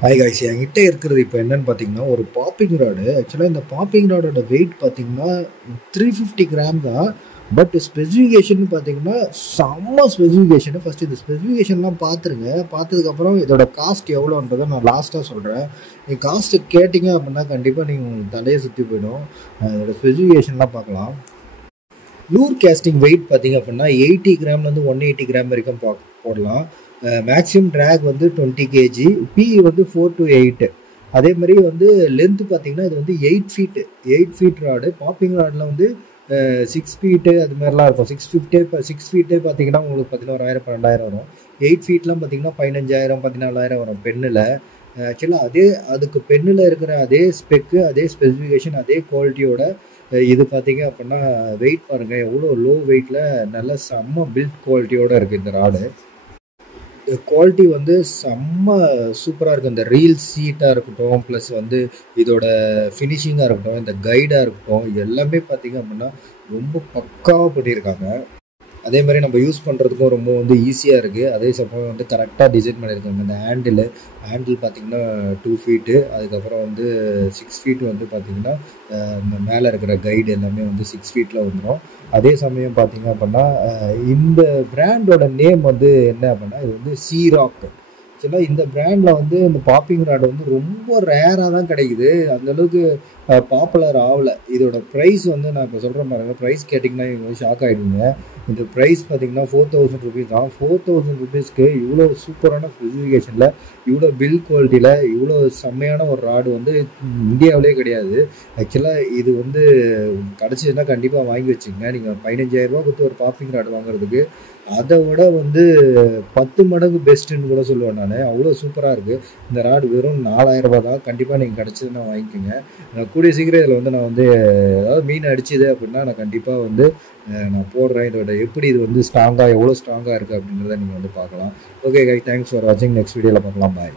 Hi guys, என்கிட்ட இருக்கிறது இப்போ என்னன்னு பார்த்தீங்கன்னா ஒரு பாப்பிங் ராடு. ஆக்சுவலாக இந்த பாப்பிங் ராடோட வெயிட் பார்த்தீங்கன்னா 350 கிராம் தான். பட் ஸ்பெசிஃபிகேஷன் பார்த்தீங்கன்னா செம்ம ஸ்பெசிஃபிகேஷனு. ஃபஸ்ட்டு இந்த ஸ்பெசிஃபிகேஷன்லாம் பார்த்துருங்க. பார்த்ததுக்கப்புறம் இதோட காஸ்ட் எவ்வளோன்றதை நான் லாஸ்ட்டாக சொல்கிறேன். நீங்கள் காஸ்ட்டு கேட்டிங்க அப்படின்னா கண்டிப்பாக நீங்கள் உங்களுக்கு தலையை சுற்றி போயிடும். இதோட ஸ்பெசிஃபிகேஷன்லாம் பார்க்கலாம். லூர் கேஸ்டிங் வெயிட் பார்த்தீங்க அப்படின்னா 80 கிராம்லேருந்து 180 கிராம் வரைக்கும் போடலாம். மேக்ஸிமம் ட்ராக் வந்து 20 kg, பி வந்து 4 to 8. அதே மாதிரி வந்து லென்த்து பார்த்தீங்கன்னா இது வந்து 8 ஃபீட் ராடு. பாப்பிங் ராடில் வந்து 6 ஃபீட்டு அது மாதிரிலாம் இருக்கும். 6 ஃபீட்டே பார்த்தீங்கன்னா உங்களுக்கு 11,000 12,000 வரும். 8 ஃபீட்லாம் பார்த்தீங்கன்னா 15,000 14,000 வரும் பெண்ணில். ஆக்சுவலாக அதுக்கு பெண்ணில் இருக்கிற அதே ஸ்பெக்கு, அதே ஸ்பெசிஃபிகேஷன், அதே குவாலிட்டியோட இது பார்த்தீங்க அப்படின்னா வெயிட் பாருங்கள் எவ்வளோ லோ வெயிட்டில் நல்ல செம்ம பில்ட் குவாலிட்டியோடு இருக்குது இந்த ராடு. குவாலிட்டி வந்து செம்ம சூப்பராக இருக்குது. இந்த ரீல் சீட்டாக இருக்கட்டும், ப்ளஸ் வந்து இதோட ஃபினிஷிங்காக இருக்கட்டும், இந்த கைடாக இருக்கட்டும், இது எல்லாமே பார்த்திங்க அப்படின்னா ரொம்ப பக்காவாக பண்ணியிருக்காங்க. அதே மாதிரி நம்ம யூஸ் பண்ணுறதுக்கும் ரொம்ப வந்து ஈஸியாக இருக்குது. அதே சமயம் வந்து கரெக்டாக டிசைன் பண்ணியிருக்காங்க. இந்த ஹேண்டில் பார்த்திங்கன்னா 2 ஃபீட்டு, அதுக்கப்புறம் வந்து 6 ஃபீட் வந்து பார்த்திங்கன்னா மேலே இருக்கிற கைடு எல்லாமே வந்து 6 ஃபீட்டில் வந்துடும். அதே சமயம் பார்த்திங்க அப்படின்னா இந்த பிராண்டோட நேம் வந்து என்ன அப்படின்னா இது வந்து சீராக். ஆக்சுவலாக இந்த பிராண்டில் வந்து இந்த பாப்பிங் ராடு வந்து ரொம்ப ரேராக தான் கிடைக்குது. அந்தளவுக்கு பாப்புலர் ஆகலை. இதோட ப்ரைஸ் வந்து நான் இப்போ சொல்கிறேன் பாருங்க, ப்ரைஸ் கேட்டிங்கன்னா இவங்க ஷாக் ஆகிடுவீங்க. இந்த ப்ரைஸ் பார்த்திங்கன்னா 4,000 ருபீஸ் தான். 4,000 ருபீஸ்க்கு இவ்வளோ சூப்பரான ஸ்பெசிஃபிகேஷனில், இவ்வளோ பில் குவாலிட்டியில், இவ்வளோ செம்மையான ஒரு ராடு வந்து இந்தியாவிலே கிடையாது. ஆக்சுவலாக இது வந்து கிடச்சிதுன்னா கண்டிப்பாக வாங்கி வச்சுங்க. நீங்கள் 15,000 ரூபா கொடுத்து ஒரு பாப்பிங் ராடு வாங்குறதுக்கு அதை விட வந்து 10 மடங்கு பெஸ்ட்டுன்னு கூட சொல்லுவேன் நான். அவ்வளோ சூப்பராக இருக்குது. இந்த ராடு வெறும் 4,000 ரூபா தான். கண்டிப்பாக நீங்கள் கிடச்சதுன்னா வாங்கிக்கோங்க. கூடிய சீக்கிரம் இதில் வந்து நான் வந்து ஏதாவது மீன் அடிச்சுது அப்படின்னா நான் கண்டிப்பாக வந்து நான் போடுறேன். இதோட எப்படி இது வந்து எவ்வளோ ஸ்ட்ராங்காக இருக்குது அப்படின்றத நீங்கள் வந்து பார்க்கலாம். ஓகே கை, தேங்க்ஸ் ஃபார் வாட்சிங். நெக்ஸ்ட் வீடியோவில் பார்க்கலாம். பாய்.